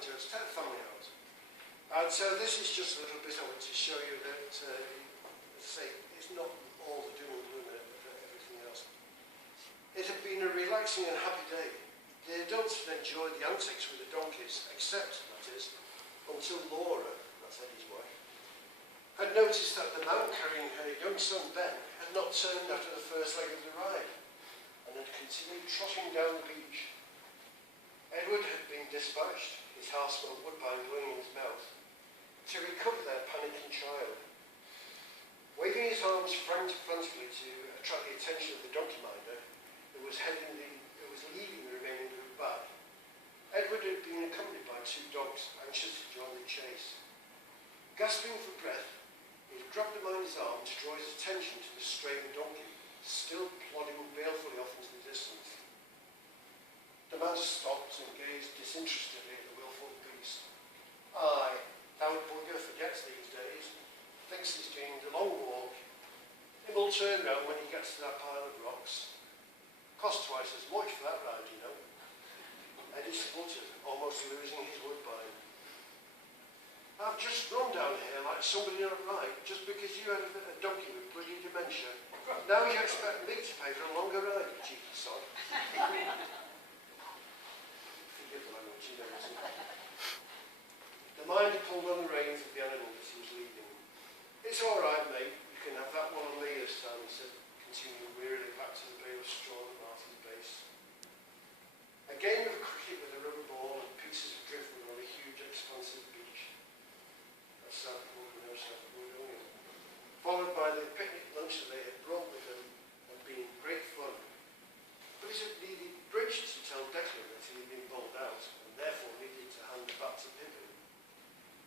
family to us, take the family out. And so this is just a little bit I want to show you that, as I say, it's not all the doom and gloom and everything else. It had been a relaxing and happy day. The adults had enjoyed the antics with the donkeys, except, that is, until Laura, that's Eddie's wife, had noticed that the man carrying her young son Ben had not turned after the first leg of the ride, and had continued trotting down the beach. Edward had been dispatched, his half-smelled woodbine going in his mouth, to recover their panicking child. Waving his arms frantically to attract the attention of the donkey minder, who was leading the remaining group back, Edward had been accompanied by two dogs, anxious to join the chase. Gasping for breath, he grabbed the minder's arm to draw his attention to the straying donkey, still plodding balefully off into the distance. The man stopped and gazed disinterestedly at the willful beast. Aye, that bugger forgets these days. Thinks he's doing the long walk. He will turn round when he gets to that pile of rocks. Cost twice as much for that ride, you know. Eddie sputtered, almost losing his woodbine. I've just run down here like somebody not right, just because you had a donkey with bloody dementia. Now you expect me to pay for a longer ride, you cheeky sod. Forgive the language, you know, isn't it? The minder pulled on the reins of the animal that he was leading. It's all right, mate. You can have that one on me this time, he said, continuing wearily back to the bale of straw at Martin's base. A game of cricket with a rubber ball and pieces of driftwood on a huge, expansive beach. That's Southwood, we know Southwood, don't we? Followed by the picnic lunch that they had brought with them and been great fun. But it had needed Bridge to tell Declan that he had been bowled out and therefore needed to hand the bat to Pippin.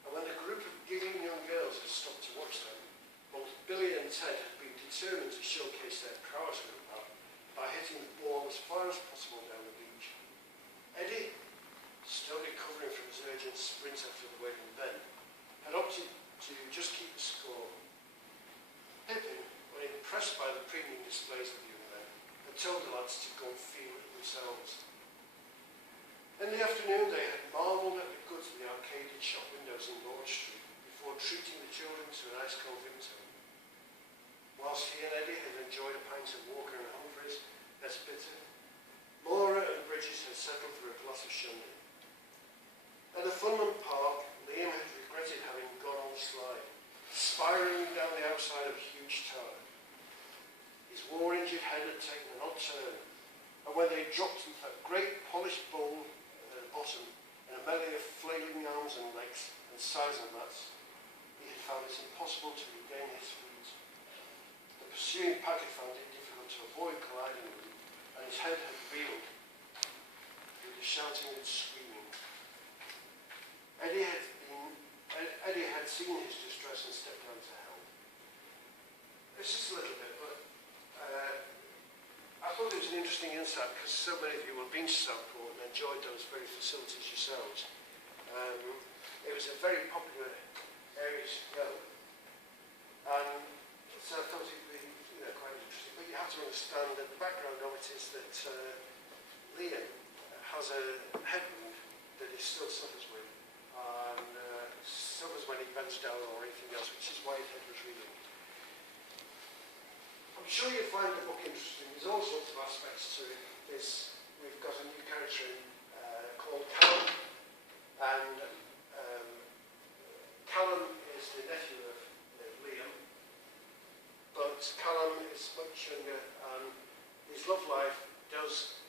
And when the group of giggling young girls had stopped to watch them, both Billy and Ted had been determined to showcase their prowess with the bat by hitting the ball as far as possible down the beach. Eddie, still recovering from his urgent sprint after the waving Ben, had opted to just keep the score. Pippin, when impressed by the premium displays of the young men, had told the lads to go and feel it themselves. In the afternoon, they had marvelled at the goods of the arcaded shop windows in Myrtle Street before treating the children to an ice cold Vimto. Whilst he and Eddie had enjoyed a pint of Walker and Humphreys, less bitter, Laura and Bridget had settled for a glass of shandy. At the Funland Park, Liam had regretted having gone on the slide, spiralling down the outside of a huge tower. His war-injured head had taken an odd turn, and when they dropped into that great polished bowl at the bottom, in a melee of flailing arms and legs and seismic mats, he had found it impossible to regain his feet. The pursuing pack had found it difficult to avoid colliding with him, and his head had reeled with the shouting and screaming. Eddie had seen his distress and stepped down to help. It's just a little bit, but I thought it was an interesting insight because so many of you have been to Southport and enjoyed those very facilities yourselves. It was a very popular area to go, and so I thought it would be quite interesting. But you have to understand that the background of it is that Liam has a head wound that he still suffers with, and suffers when he bends down or anything else, which is why his head was reeling. I'm sure you'll find the book interesting. There's all sorts of aspects to it. We've got a new character called Callum, and Callum is the nephew of Liam, but Callum is much younger, and his love life does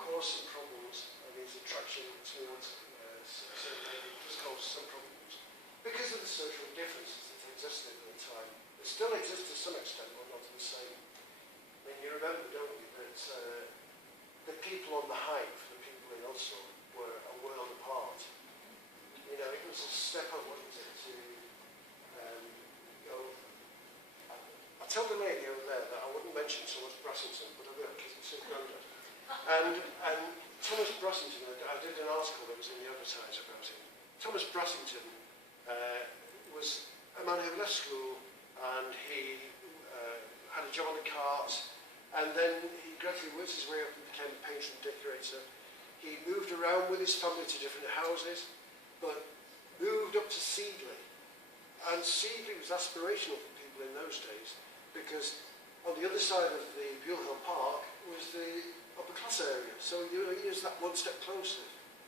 cause some problems, and his attraction towards certain ladies does cause some problems because of the social differences that existed at the time. They still exist to some extent, but not to the same. I mean, you remember, don't you, that the people on the Hive, the people in Oslo, were a world apart. You know, it was a step up, wasn't it, to go. I told the lady over there that I wouldn't mention Thomas Brassington, but I will, because it's his granddad. And Thomas Brassington, I did an article that was in the Advertiser about him. Thomas Brassington was a man who left school, and he had a job on the carts, and then he gradually worked his way up and became a painter and decorator. He moved around around with his family to different houses, but moved up to Seedley. And Seedley was aspirational for people in those days, because on the other side of the Buell Hill Park was the upper class area, so he was that one step closer.